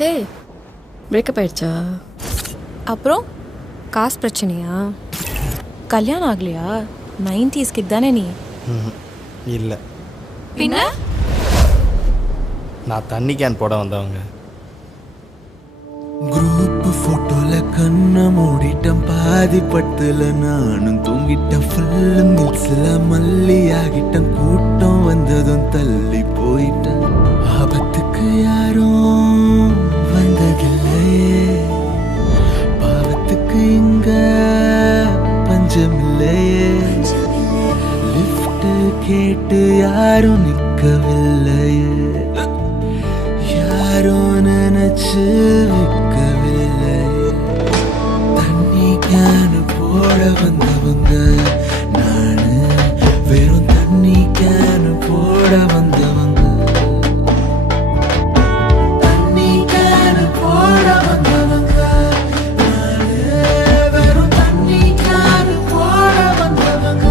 ஹே, breakup ஆயிடுச்சா? அப்புறம் காசு பிரச்சனையா? கல்யாணம் ஆகலையா? 90s கிட் தானே நீ? இல்லை, பின்ன நான் தண்ணி கேன் போட வந்தவங்க. குரூப் போட்டோல கண்ண மூடிட்டம், பாதி பட்டுல நானும் தூங்கிட்டேன். ஃபுல்லு மிக்ஸ்ல மல்லி ஆகிட்டம், கூட்டம் வந்ததும் தள்ளி போயிட்டேன். ஆபத்துக்கு யாரும் வந்ததில்லையே, பாவத்துக்கு இங்க பஞ்சமில்லையே. லிஃப்ட் கேட்டு யாரும் நிக்கவில்லையே, யாரும் நினைச்சு வைக்கவில்லை. தண்ணி கேனு போட வந்தவங்க நானு, வெறும் தண்ணி கேனு போட வந்தவங்க. தண்ணி கேனு போட வந்தவங்க நானு, வெறும் தண்ணி கேனு போட வந்தவங்க.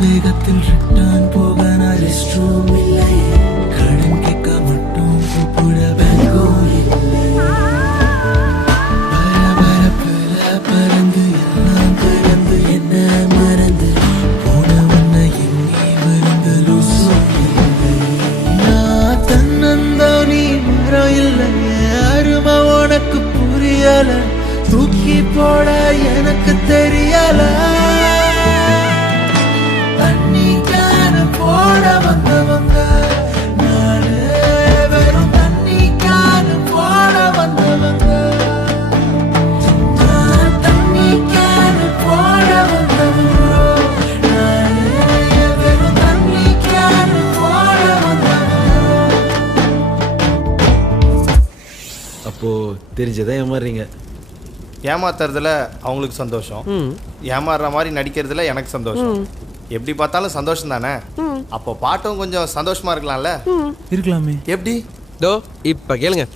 வேகத்தில் ரிட்டர்ன் போக நான் ரெஸ்ட் ரூம் இல்லையே, கடன் கேட்க மட்டும் கூப்பிட பேங்கும் இல்லை. பரபரப்புல பறந்து எல்லாம் பிறந்து என்ன மறந்து போனவன எண்ணி மறந்து லூசும் இல்லை. நான் தன்னந்தானி மரம் இல்லையே, அருமை உனக்கு புரியல, தூக்கி போட எனக்கு தெரியல. தண்ணி கேனு போட வந்தவங்க நானு, வெறும் தண்ணி கேனு போட வந்தவங்க. தண்ணி கேனு போட வந்தவங்க நானு, வெறும் தண்ணி கேனு போட வந்தவங்க. அப்போ தெரிஞ்சதை ஏமாறுறீங்க. ஏமாத்துறதுல அவங்களுக்கு சந்தோஷம், ஏமாறுற மாதிரி நடிக்கிறதுல எனக்கு சந்தோஷம். எப்படி பார்த்தாலும் சந்தோஷம் தானே. அப்போ பாட்டும் கொஞ்சம் சந்தோஷமா இருக்கலாம்ல. இருக்கலாமே. எப்படி? தோ இப்ப கேளுங்க.